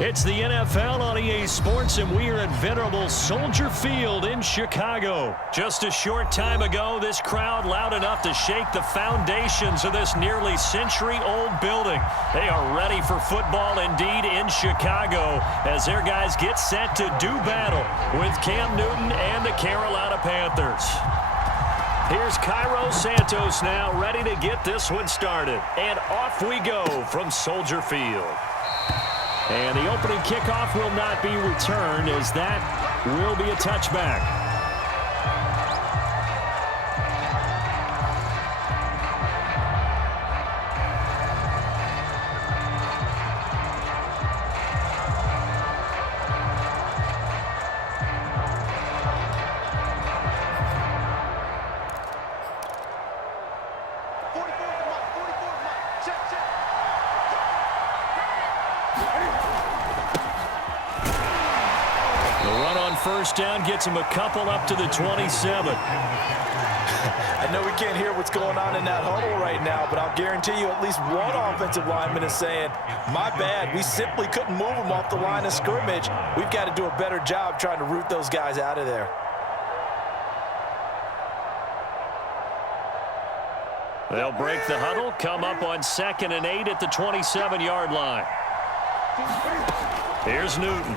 It's the NFL on EA Sports, and we are at venerable Soldier Field in Chicago. Just a short time ago, this crowd loud enough to shake the foundations of this nearly century-old building. They are ready for football indeed in Chicago as their guys get set to do battle with Cam Newton and the Carolina Panthers. Here's Cairo Santos now, ready to get this one started. And off we go from Soldier Field. And the opening kickoff will not be returned, as that will be a touchback. First down gets him a couple up to the 27. I know we can't hear what's going on in that huddle right now, but I'll guarantee you at least one offensive lineman is saying, my bad, we simply couldn't move them off the line of scrimmage. We've got to do a better job trying to root those guys out of there. They'll break the huddle, come up on 2nd and 8 at the 27-yard line. Here's Newton.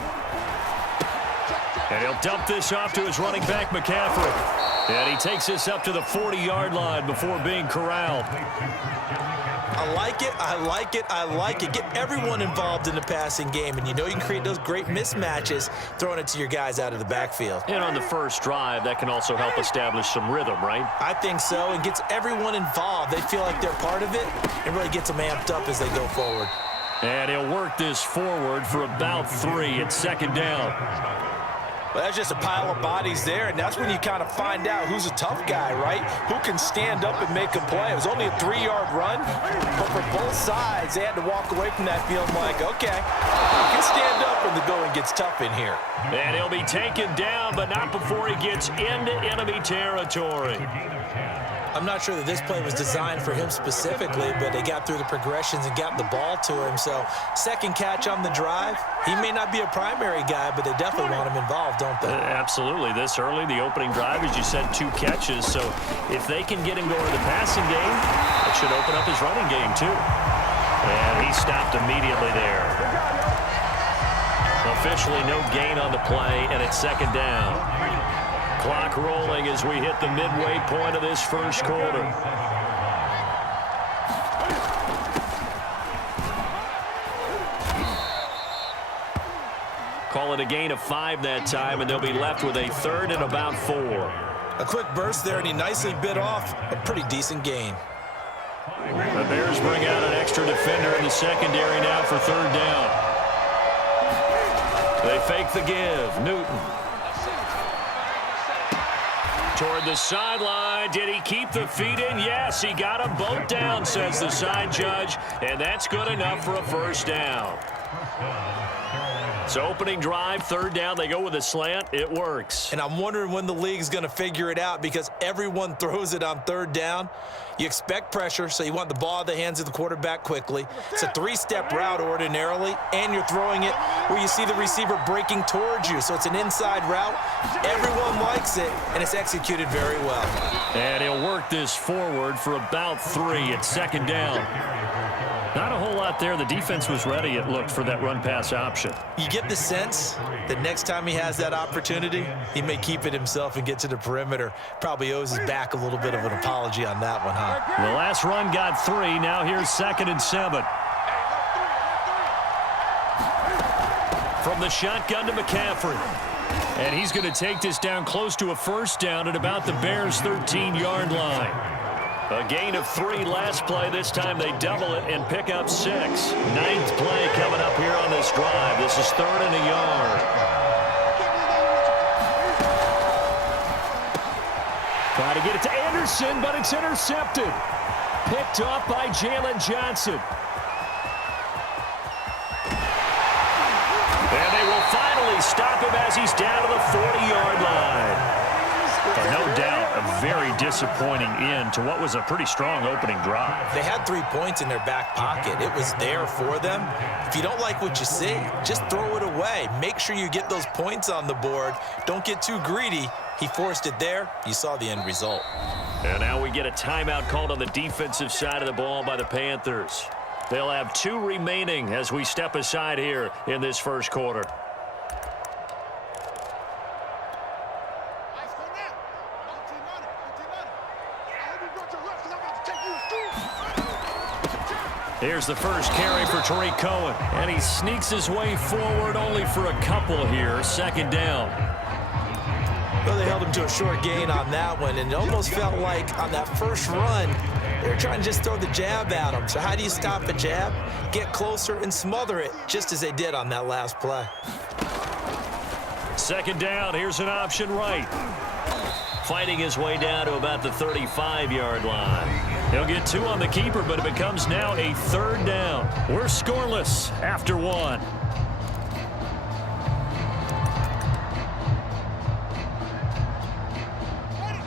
And he'll dump this off to his running back, McCaffrey. And he takes this up to the 40-yard line before being corralled. I like it, I like it, I like it. Get everyone involved in the passing game, and you know you can create those great mismatches throwing it to your guys out of the backfield. And on the first drive, that can also help establish some rhythm, right? I think so. It gets everyone involved. They feel like they're part of it. It really gets them amped up as they go forward. And he'll work this forward for about 3 at 2nd down. Well, that's just a pile of bodies there, and that's when you kind of find out who's a tough guy, right? Who can stand up and make a play. It was only a 3-yard run, but for both sides, they had to walk away from that feeling like, okay, you can stand up when the going gets tough in here. And he'll be taken down, but not before he gets into enemy territory. I'm not sure that this play was designed for him specifically, but they got through the progressions and got the ball to him. So, second catch on the drive. He may not be a primary guy, but they definitely want him involved, don't they? Absolutely. This early, the opening drive, as you said, 2 catches. So, if they can get him going in the passing game, it should open up his running game, too. And he stopped immediately there. Officially no gain on the play, and it's 2nd down. Clock rolling as we hit the midway point of this first quarter. Call it a gain of 5 that time, and they'll be left with a 3rd and about 4. A quick burst there, and he nicely bit off a pretty decent gain. The Bears bring out an extra defender in the secondary now for 3rd down. They fake the give. Newton. Toward the sideline. Did he keep the feet in? Yes, he got them both down, says the side judge, and that's good enough for a 1st down. So opening drive, 3rd down, they go with a slant. It works. And I'm wondering when the league's going to figure it out, because everyone throws it on 3rd down. You expect pressure, so you want the ball in the hands of the quarterback quickly. It's a 3-step route ordinarily, and you're throwing it where you see the receiver breaking towards you. So it's an inside route. Everyone likes it, and it's executed very well. And he'll work this forward for about 3 at 2nd down. Not a whole lot there. The defense was ready, it looked, for that run-pass option. You get the sense that next time he has that opportunity, he may keep it himself and get to the perimeter. Probably owes his back a little bit of an apology on that one, huh? The last run got 3. Now here's 2nd and 7. From the shotgun to McCaffrey. And he's going to take this down close to a 1st down at about the Bears' 13-yard line. A gain of 3 last play. This time they double it and pick up 6. 9th play coming up here on this drive. This is 3rd and a yard. Trying to get it to Anderson, but it's intercepted. Picked off by Jalen Johnson. And they will finally stop him as he's down to the 40-yard line. And no doubt, a very disappointing end to what was a pretty strong opening drive. They had 3 points in their back pocket. It was there for them. If you don't like what you see, just throw it away. Make sure you get those points on the board. Don't get too greedy. He forced it there. You saw the end result. And now we get a timeout called on the defensive side of the ball by the Panthers. They'll have 2 remaining as we step aside here in this first quarter. Here's the first carry for Tariq Cohen. And he sneaks his way forward only for a couple here. Second down. Well, they held him to a short gain on that one, and it almost felt like on that first run, they were trying to just throw the jab at him. So how do you stop a jab? Get closer and smother it, just as they did on that last play. Second down, here's an option right. Fighting his way down to about the 35-yard line. He'll get 2 on the keeper, but it becomes now a third down. We're scoreless after 1.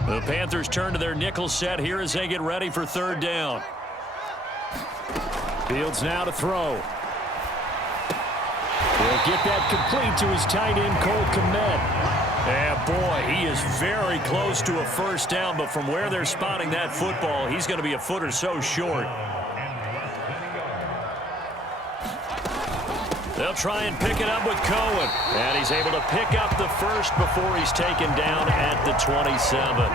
The Panthers turn to their nickel set here as they get ready for third down. Fields now to throw. He'll get that complete to his tight end, Cole Kmet. And boy, he is very close to a first down, but from where they're spotting that football, he's going to be a foot or so short. They'll try and pick it up with Cohen. And he's able to pick up the first before he's taken down at the 27.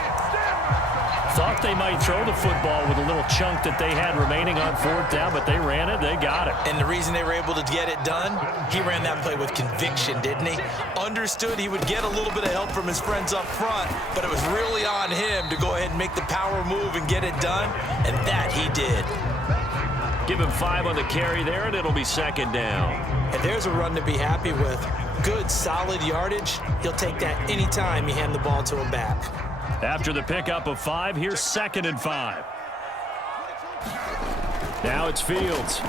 Thought they might throw the football with a little chunk that they had remaining on fourth down, but they ran it, they got it. And the reason they were able to get it done, he ran that play with conviction, didn't he? Understood he would get a little bit of help from his friends up front, but it was really on him to go ahead and make the power move and get it done, and that he did. Give him 5 on the carry there, and it'll be second down. And there's a run to be happy with. Good, solid yardage. He'll take that anytime you hand the ball to him back. After the pickup of 5, here's 2nd and 5. Now it's Fields.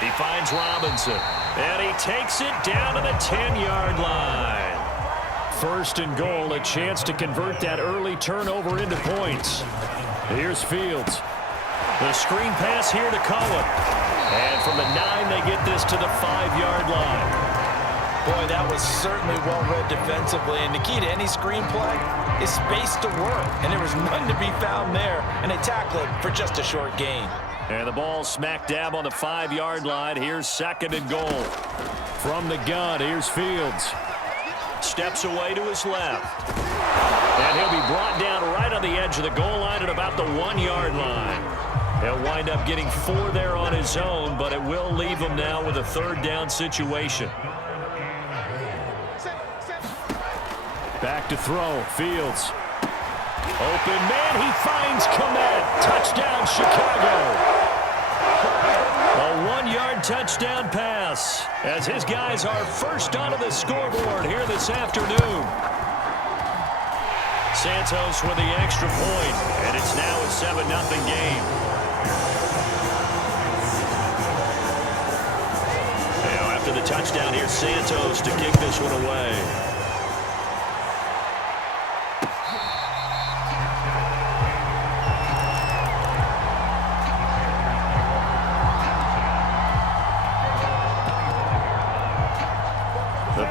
He finds Robinson, and he takes it down to the 10-yard line. First and goal, a chance to convert that early turnover into points. Here's Fields. The screen pass here to Cohen. And from the 9, they get this to the 5-yard line. Boy, that was certainly well-read defensively, and the key to any screenplay is space to work, and there was none to be found there, and they tackle it for just a short gain. And the ball smack dab on the 5-yard line. Here's 2nd and goal. From the gun, here's Fields. Steps away to his left. And he'll be brought down right on the edge of the goal line at about the 1-yard line. He'll wind up getting 4 there on his own, but it will leave him now with a third down situation. Back to throw, Fields. Open man, he finds Kmet. Touchdown, Chicago. A 1-yard touchdown pass as his guys are first onto the scoreboard here this afternoon. Santos with the extra point, and it's now a 7-0 game. Now after the touchdown, here's Santos to kick this one away.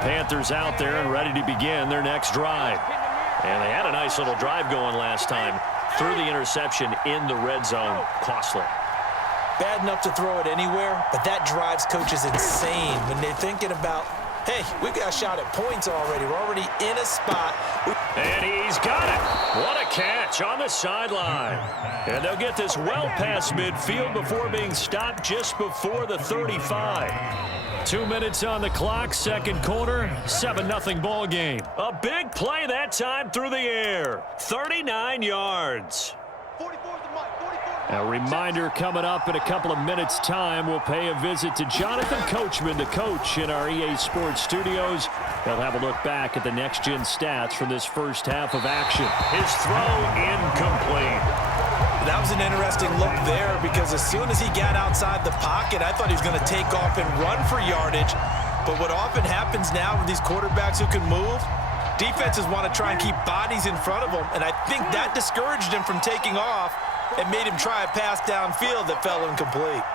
Panthers out there and ready to begin their next drive. And they had a nice little drive going last time. Threw the interception in the red zone. Costly. Bad enough to throw it anywhere, but that drives coaches insane when they're thinking about, hey, we've got a shot at points already. We're already in a spot. And he's got it. What a catch on the sideline. And they'll get this well past midfield before being stopped just before the 35. 2 minutes on the clock, second quarter, 7-0 ball game. A big play that time through the air. 39 yards. A reminder coming up in a couple of minutes' time. We'll pay a visit to Jonathan Coachman, the coach in our EA Sports studios. They'll have a look back at the next-gen stats from this first half of action. His throw incomplete. That was an interesting look there because as soon as he got outside the pocket, I thought he was going to take off and run for yardage. But what often happens now with these quarterbacks who can move, Defenses want to try and keep bodies in front of them, and I think that discouraged him from taking off and made him try a pass downfield that fell incomplete.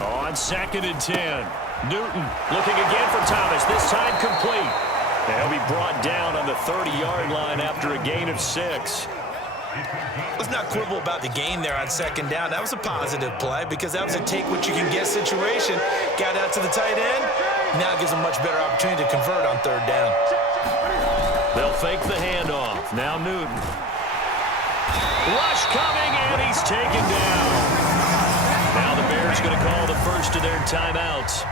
On 2nd and 10. Newton looking again for Thomas, this time complete. He'll be brought down on the 30-yard line after a gain of 6. Let's not quibble about the gain there on 2nd down. That was a positive play because that was a take-what-you-can-get situation. Got out to the tight end. Now it gives them a much better opportunity to convert on 3rd down. They'll fake the handoff. Now Newton. Rush coming, and he's taken down. Now the Bears going to call the first of their timeouts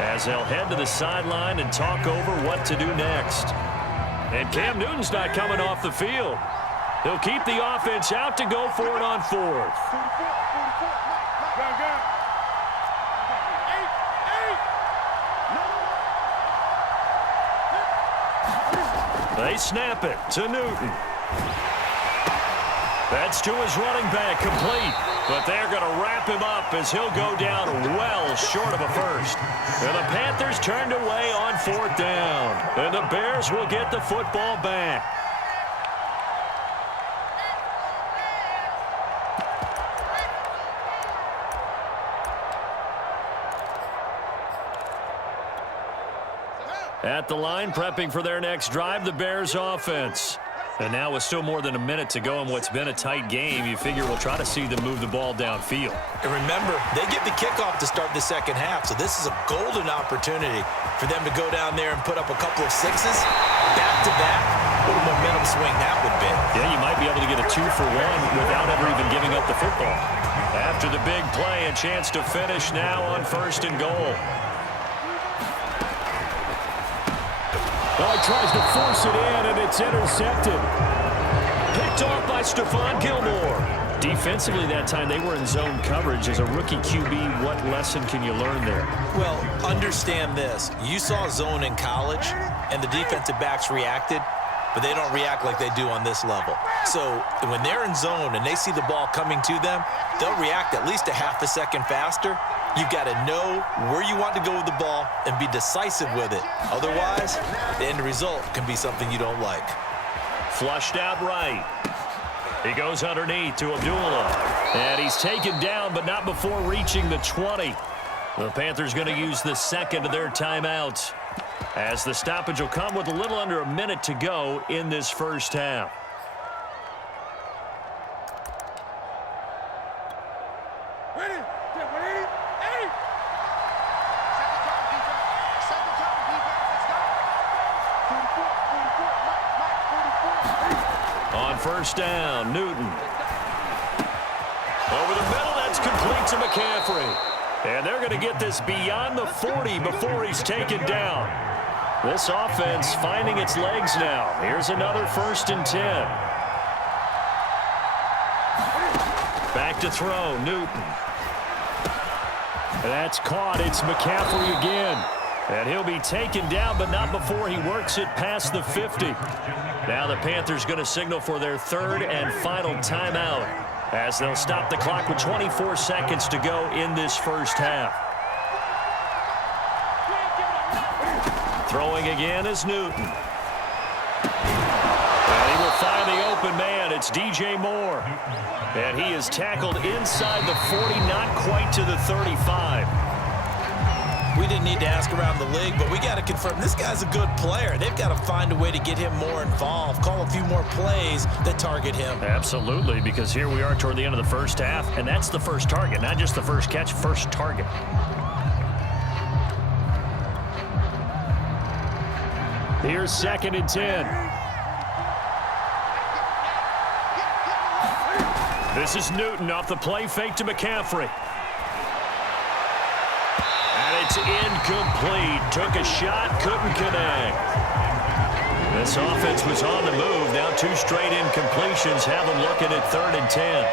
as they'll head to the sideline and talk over what to do next. And Cam Newton's not coming off the field. He'll keep the offense out to go for it on 4th. They snap it to Newton. That's to his running back, complete. But they're going to wrap him up as he'll go down well short of a first. And the Panthers turned away on 4th down. And the Bears will get the football back. At the line, prepping for their next drive, the Bears offense. And now with still more than a minute to go in what's been a tight game, you figure we'll try to see them move the ball downfield. And remember, they get the kickoff to start the 2nd half, so this is a golden opportunity for them to go down there and put up a couple of 6s back-to-back. What a momentum swing that would be. Yeah, you might be able to get a 2-for-1 without ever even giving up the football. After the big play, a chance to finish now on 1st and goal. Oh, he tries to force it in, and it's intercepted. Picked off by Stephon Gilmore. Defensively that time, they were in zone coverage. As a rookie QB, what lesson can you learn there? Well, understand this. You saw zone in college, and the defensive backs reacted, but they don't react like they do on this level. So when they're in zone and they see the ball coming to them, they'll react at least a half a second faster. You've got to know where you want to go with the ball and be decisive with it. Otherwise, the end result can be something you don't like. Flushed out right. He goes underneath to Abdullah. And he's taken down, but not before reaching the 20. The Panthers going to use the 2nd of their timeouts, as the stoppage will come with a little under a minute to go in this 1st half. On 1st down, Newton. Over the middle, that's complete to McCaffrey. And they're going to get this beyond the 40 before he's taken down. This offense finding its legs now. Here's another 1st and 10. Back to throw, Newton. That's caught. It's McCaffrey again. And he'll be taken down, but not before he works it past the 50. Now the Panthers going to signal for their 3rd and final timeout, as they'll stop the clock with 24 seconds to go in this 1st half. Throwing again is Newton. And he will find the open man. It's DJ Moore. And he is tackled inside the 40, not quite to the 35. We didn't need to ask around the league, but we got to confirm this guy's a good player. They've got to find a way to get him more involved, call a few more plays that target him. Absolutely, because here we are toward the end of the 1st half, and that's the first target, not just the first catch, first target. Here's 2nd and 10. This is Newton off the play fake to McCaffrey. And it's incomplete. Took a shot, couldn't connect. This offense was on the move. Now 2 straight incompletions have them looking at 3rd and 10.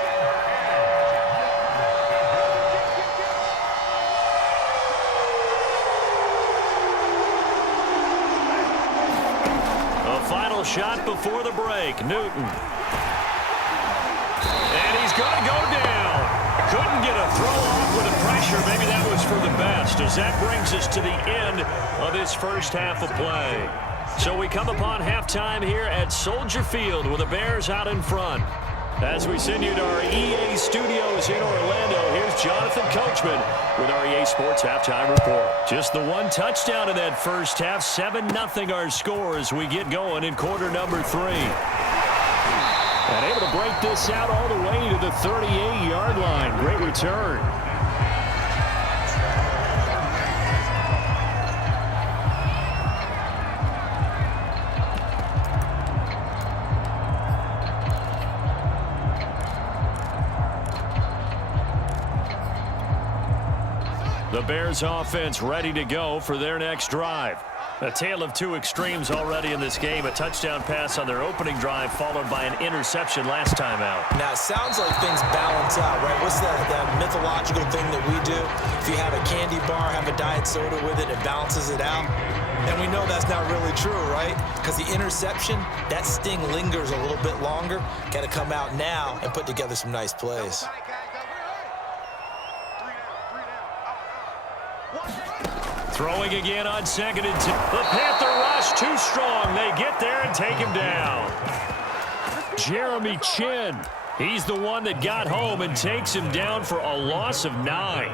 shot before the break. Newton. And he's going to go down. Couldn't get a throw off with the pressure. Maybe that was for the best, as that brings us to the end of this first half of play. So we come upon halftime here at Soldier Field with the Bears out in front. As we send you to our EA studios in Orlando, here's Jonathan Coachman with our EA Sports Halftime Report. Just the one touchdown in that first half, 7-0 our score as we get going in quarter number 3. And able to break this out all the way to the 38-yard line. Great return. The Bears offense ready to go for their next drive. A tale of two extremes already in this game. A touchdown pass on their opening drive followed by an interception last time out. Now, it sounds like things balance out, right? What's that mythological thing that we do? If you have a candy bar, have a diet soda with it, it balances it out. And we know that's not really true, right? Because the interception, that sting lingers a little bit longer. Got to come out now and put together some nice plays. Throwing again on 2nd and 2. The Panther rush too strong. They get there and take him down. Jeremy Chin. He's the one that got home and takes him down for a loss of 9.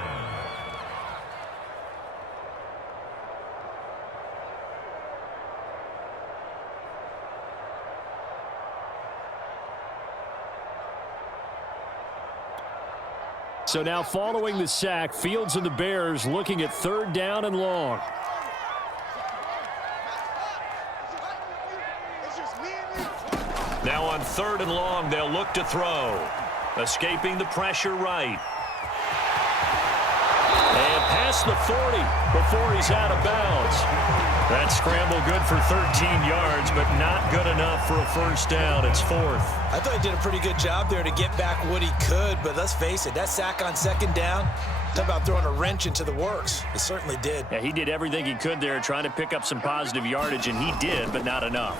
So now following the sack, Fields and the Bears looking at 3rd down and long. Now on 3rd and long, they'll look to throw. Escaping the pressure right. And past the 40 before he's out of bounds. That scramble good for 13 yards, but not good enough for a first down. It's 4th. I thought he did a pretty good job there to get back what he could, but let's face it, that sack on 2nd down, talk about throwing a wrench into the works. It certainly did. Yeah, he did everything he could there trying to pick up some positive yardage, and he did, but not enough.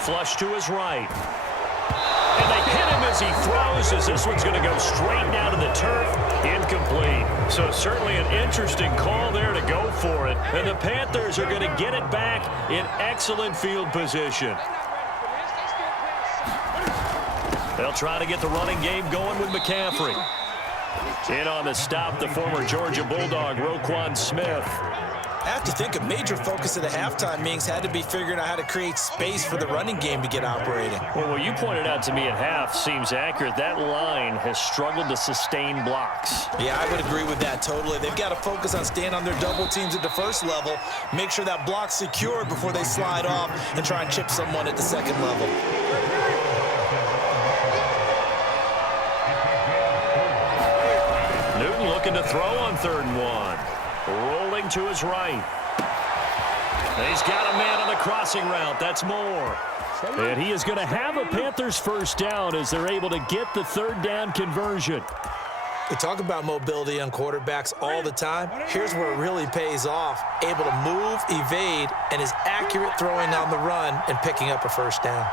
Flush to his right. And they hit him as he throws, as this one's going to go straight down to the turf. Incomplete. So certainly an interesting call there to go for it. And the Panthers are going to get it back in excellent field position. They'll try to get the running game going with McCaffrey. In on the stop, the former Georgia Bulldog, Roquan Smith. I have to think a major focus of the halftime meetings had to be figuring out how to create space for the running game to get operating. Well, what you pointed out to me at half seems accurate. That line has struggled to sustain blocks. Yeah, I would agree with that totally. They've got to focus on staying on their double teams at the first level, make sure that block's secured before they slide off and try and chip someone at the second level. Newton looking to throw on 3rd and 1. Rolling to his right. He's got a man on the crossing route. That's Moore. And he is going to have a Panthers first down as they're able to get the 3rd down conversion. We talk about mobility on quarterbacks all the time. Here's where it really pays off. Able to move, evade, and is accurate throwing on the run and picking up a first down.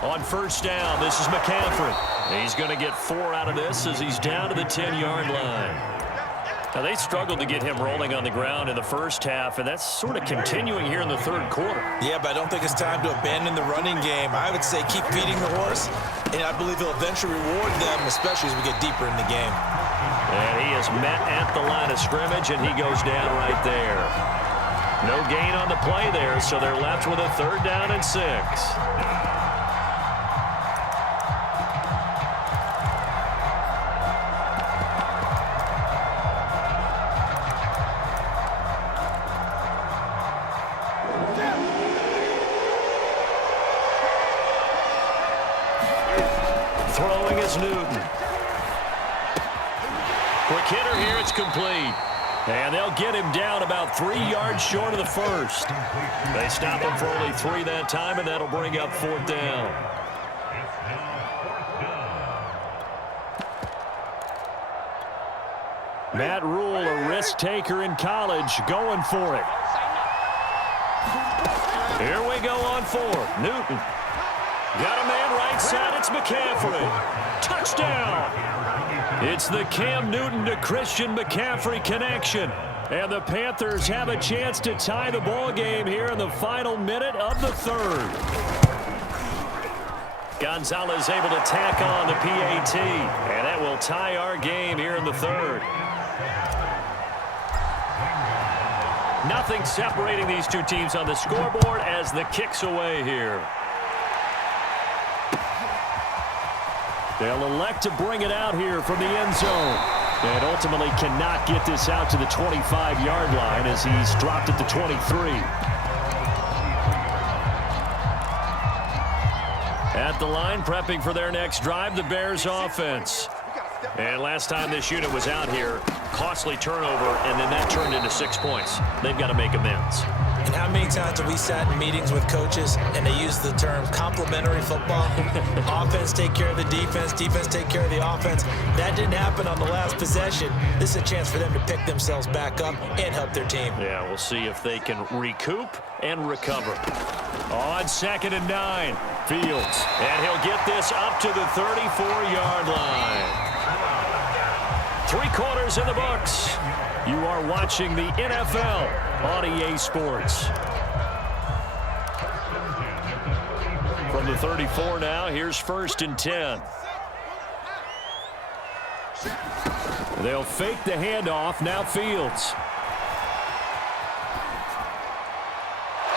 On 1st down, this is McCaffrey. He's going to get 4 out of this as he's down to the 10-yard line. Now, they struggled to get him rolling on the ground in the first half, and that's sort of continuing here in the 3rd quarter. Yeah, but I don't think it's time to abandon the running game. I would say keep feeding the horse, and I believe he'll eventually reward them, especially as we get deeper in the game. And he is met at the line of scrimmage, and he goes down right there. No gain on the play there, so they're left with a 3rd down and 6. Throwing is Newton. Quick hitter here, it's complete. And they'll get him down about 3 yards short of the first. They stop him for only 3 that time, and that'll bring up 4th down. Matt Rule, a risk taker in college, going for it. Here we go on 4. Newton. Got a man right side. It's McCaffrey. Touchdown. It's the Cam Newton to Christian McCaffrey connection. And the Panthers have a chance to tie the ball game here in the final minute of the third. Gonzalez able to tack on the PAT. And that will tie our game here in the third. Nothing separating these two teams on the scoreboard as the kick's away here. They'll elect to bring it out here from the end zone. And ultimately cannot get this out to the 25-yard line as he's dropped it to 23. At the line, prepping for their next drive, the Bears offense. And last time this unit was out here, costly turnover, and then that turned into 6 points. They've got to make amends. And how many times have we sat in meetings with coaches and they use the term complementary football? Offense take care of the defense, defense take care of the offense. That didn't happen on the last possession. This is a chance for them to pick themselves back up and help their team. Yeah, we'll see if they can recoup and recover. On 2nd and 9, Fields. And he'll get this up to the 34-yard line. 3 quarters in the books. You are watching the NFL on EA Sports. From the 34 now, here's 1st and 10. They'll fake the handoff. Now Fields.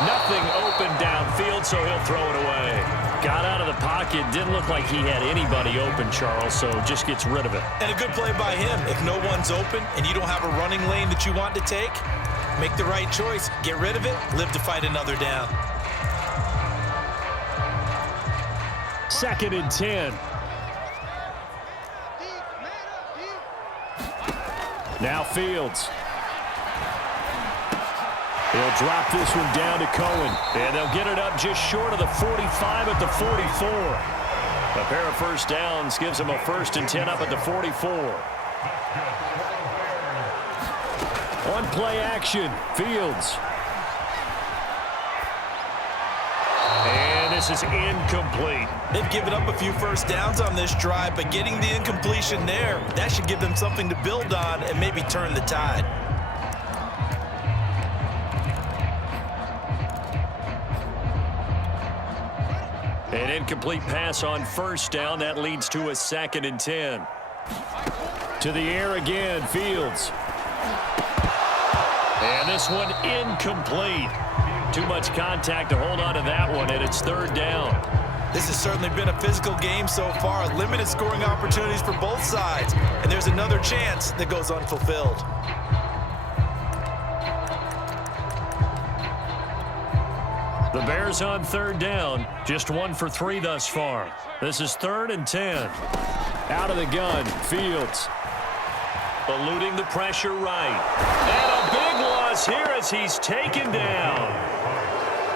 Nothing open downfield, so he'll throw it away. Got out of the pocket. Didn't look like he had anybody open, Charles, so just gets rid of it. And a good play by him. If no one's open and you don't have a running lane that you want to take, make the right choice. Get rid of it. Live to fight another down. 2nd and 10. Now Fields. He'll drop this one down to Cohen. And they'll get it up just short of the 45 at the 44. A pair of first downs gives them a 1st and 10 up at the 44. On play action, Fields. And this is incomplete. They've given up a few first downs on this drive, but getting the incompletion there, that should give them something to build on and maybe turn the tide. An incomplete pass on 1st down. That leads to a 2nd and 10. To the air again, Fields. And this one incomplete. Too much contact to hold on to that one, and it's 3rd down. This has certainly been a physical game so far. Limited scoring opportunities for both sides. And there's another chance that goes unfulfilled. The Bears on 3rd down, just 1 for 3 thus far. This is 3rd and 10. Out of the gun, Fields. Eluding the pressure right. And a big loss here as he's taken down.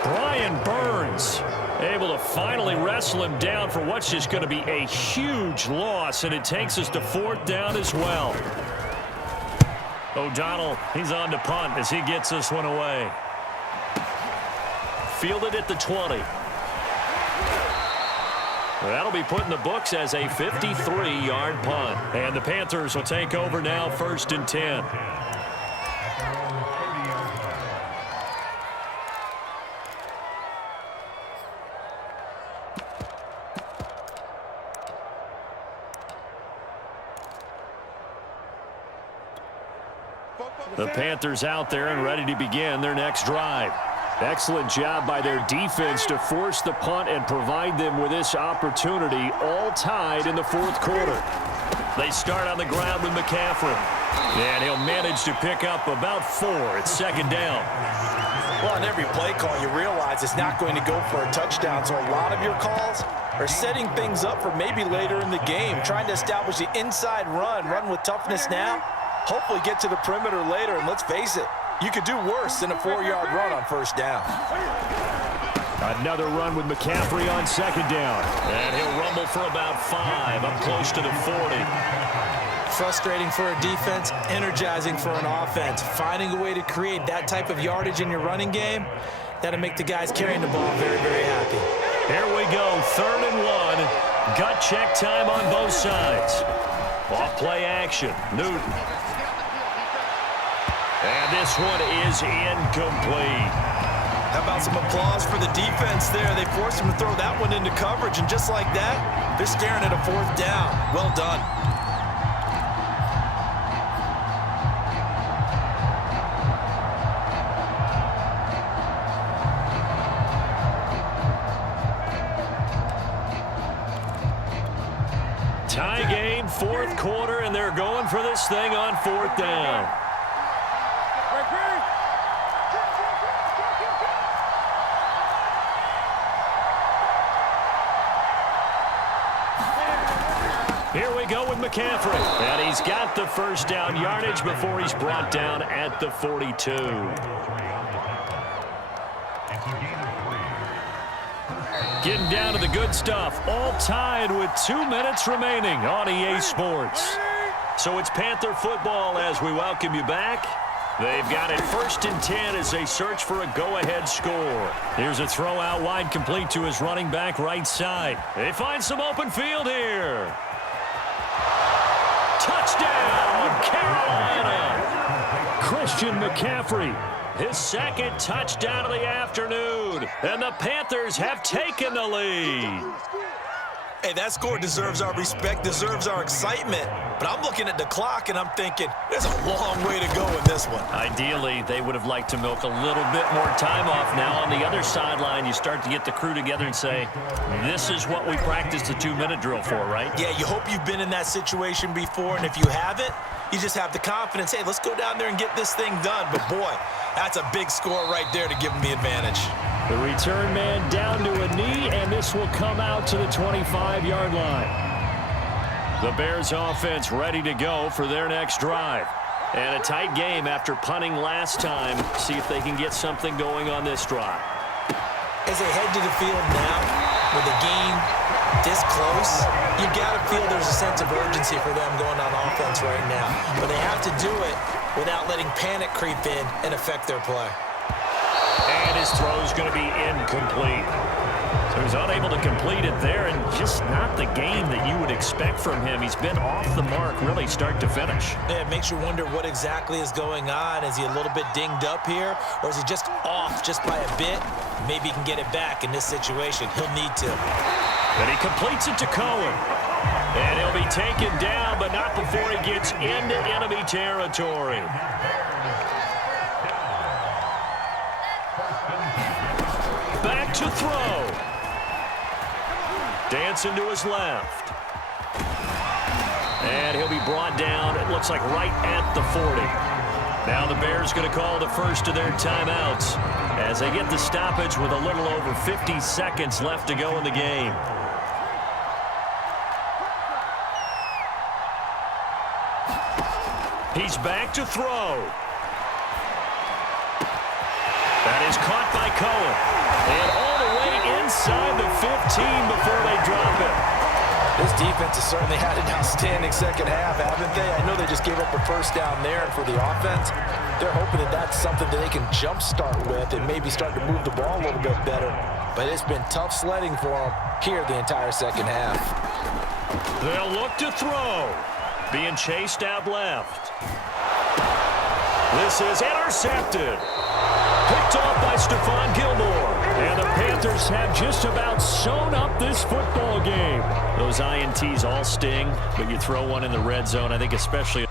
Brian Burns able to finally wrestle him down for what's just going to be a huge loss, and it takes us to 4th down as well. O'Donnell, he's on to punt as he gets this one away. Fielded at the 20. That'll be put in the books as a 53-yard punt. And the Panthers will take over now, 1st and 10. The Panthers out there and ready to begin their next drive. Excellent job by their defense to force the punt and provide them with this opportunity, all tied in the 4th quarter. They start on the ground with McCaffrey. And he'll manage to pick up about 4. It's 2nd down. Well, on every play call, you realize it's not going to go for a touchdown, so a lot of your calls are setting things up for maybe later in the game, trying to establish the inside run with toughness now, hopefully get to the perimeter later, and let's face it, you could do worse than a 4-yard run on 1st down. Another run with McCaffrey on 2nd down. And he'll rumble for about 5, up close to the 40. frustrating for a defense, energizing for an offense. Finding a way to create that type of yardage in your running game, that'll make the guys carrying the ball very, very happy. Here we go, 3rd and 1. Gut check time on both sides. Off play action, Newton. And this one is incomplete. How about some applause for the defense there? They forced him to throw that one into coverage, and just like that, they're staring at a 4th down. Well done. Tie game, 4th quarter, and they're going for this thing on 4th down. Here we go with McCaffrey. And he's got the 1st down yardage before he's brought down at the 42. Getting down to the good stuff. All tied with 2 minutes remaining on EA Sports. So it's Panther football as we welcome you back. They've got it 1st and 10 as they search for a go-ahead score. Here's a throw out wide complete to his running back right side. They find some open field here. Touchdown, Carolina! Christian McCaffrey, his 2nd touchdown of the afternoon. And the Panthers have taken the lead. Hey, that score deserves our respect, deserves our excitement. But I'm looking at the clock, and I'm thinking, there's a long way to go in this one. Ideally, they would have liked to milk a little bit more time off. Now, on the other sideline, you start to get the crew together and say, this is what we practiced the 2-minute drill for, right? Yeah, you hope you've been in that situation before, and if you haven't, you just have the confidence, hey, let's go down there and get this thing done. But, boy, that's a big score right there to give them the advantage. The return man down to a knee, and this will come out to the 25-yard line. The Bears offense ready to go for their next drive. And a tight game after punting last time. See if they can get something going on this drive. As they head to the field now, with the game this close, you got to feel there's a sense of urgency for them going on offense right now. But they have to do it without letting panic creep in and affect their play. And his throw's going to be incomplete. So he's unable to complete it there, and just not the game that you would expect from him. He's been off the mark really start to finish. Yeah, it makes you wonder what exactly is going on. Is he a little bit dinged up here, or is he just off just by a bit? Maybe he can get it back in this situation. He'll need to. And he completes it to Cohen. And he'll be taken down, but not before he gets into enemy territory. Back to throw. Dancing to his left. And he'll be brought down, it looks like right at the 40. Now the Bears going to call the first of their timeouts as they get the stoppage with a little over 50 seconds left to go in the game. He's back to throw. That is caught by Cohen. And all the way inside the 15 before they drop it. This defense has certainly had an outstanding second half, haven't they? I know they just gave up a 1st down there, and for the offense, they're hoping that that's something that they can jumpstart with and maybe start to move the ball a little bit better. But it's been tough sledding for them here the entire second half. They'll look to throw. Being chased out left. This is intercepted. Picked off by Stephon Gilmore. And the Panthers have just about sewn up this football game. Those INTs all sting, but you throw one in the red zone, I think especially